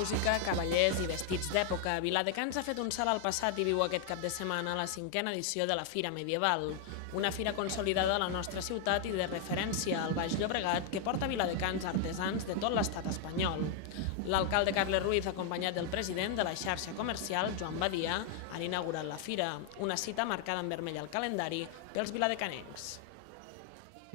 música, cavallers i vestits d'època, Viladecans ha fet un salt al passat i viu aquest cap de setmana la 5a edició de la Fira Medieval, una fira consolidada a la nostra ciutat i de referència al Baix Llobregat que porta a Viladecans artesans de tot l'estat espanyol. L'alcalde Carles Ruiz, acompanyat del president de la xarxa comercial, Joan Badia, han inaugurat la fira, una cita marcada en vermell al calendari pels viladecanencs.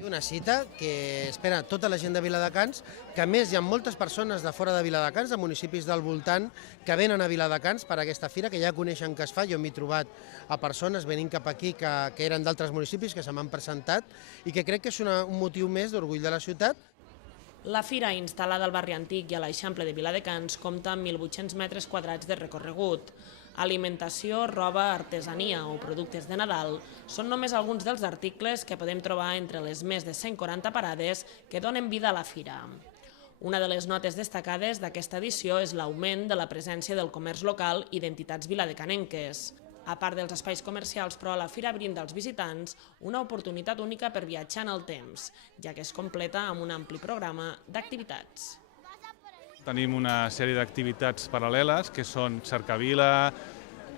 Una cita que espera tota la gent de Viladecans, que a més hi ha moltes persones de fora de Viladecans, de municipis del voltant, que venen a Viladecans per a aquesta fira, que ja coneixen que es fa. Jo m'he trobat a persones venint cap aquí que eren d'altres municipis, que se m'han presentat, i que crec que és un motiu més d'orgull de la ciutat. La fira, instal·lada al barri antic i a l'Eixample de Viladecans, compta amb 1.800 metres quadrats de recorregut. Alimentació, roba, artesania o productes de Nadal són només alguns dels articles que podem trobar entre les més de 140 parades que donen vida a la fira. Una de les notes destacades d'aquesta edició és l'augment de la presència del comerç local i d'entitats viladecanenques. A part dels espais comercials, però, la fira brinda als visitants una oportunitat única per viatjar en el temps, ja que es completa amb un ampli programa d'activitats. Tenim una sèrie d'activitats paral·leles que són cercavila,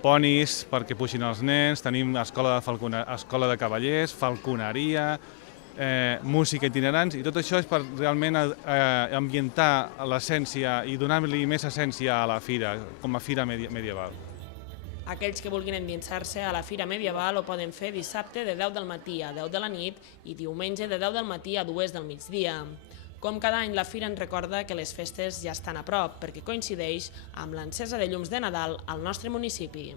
ponis perquè pugin els nens, tenim escola de cavallers, falconeria, música itinerants, i tot això és per realment ambientar l'essència i donar-li més essència a la fira, com a fira medieval. Aquells que vulguin endinsar-se a la Fira Medieval ho poden fer dissabte de 10 del matí a 10 de la nit i diumenge de 10 del matí a 2 del migdia. Com cada any, la fira ens recorda que les festes ja estan a prop, perquè coincideix amb l'encesa de llums de Nadal al nostre municipi.